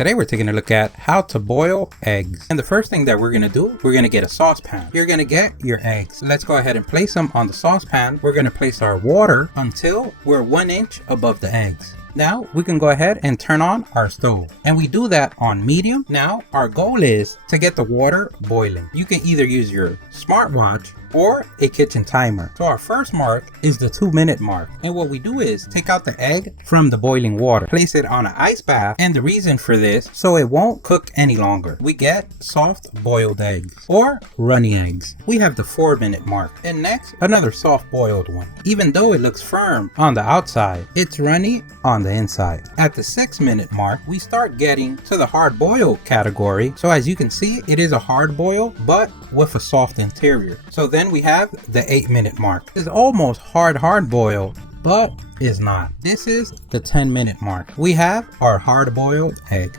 Today we're taking a look at how to boil eggs. And the first thing that we're going to do, we're going to get a saucepan. You're going to get your eggs. So let's go ahead and place them on the saucepan. We're going to place our water until we're 1 inch above the eggs. Now we can go ahead and turn on our stove, and we do that on medium. Now our goal is to get the water boiling. You can either use your smartwatch or a kitchen timer. So our first mark is the 2-minute mark, and what we do is take out the egg from the boiling water, place it on an ice bath, and the reason for this, so it won't cook any longer. We get soft boiled eggs or runny eggs. We have the 4-minute mark, and next another soft boiled one. Even though it looks firm on the outside, it's runny on the inside. At the 6-minute mark, we start getting to the hard boiled category. So as you can see, it is a hard boil but with a soft interior. So then we have the 8-minute mark. It's almost hard boiled, but is not. This is the 10-minute mark. We have our hard boiled egg.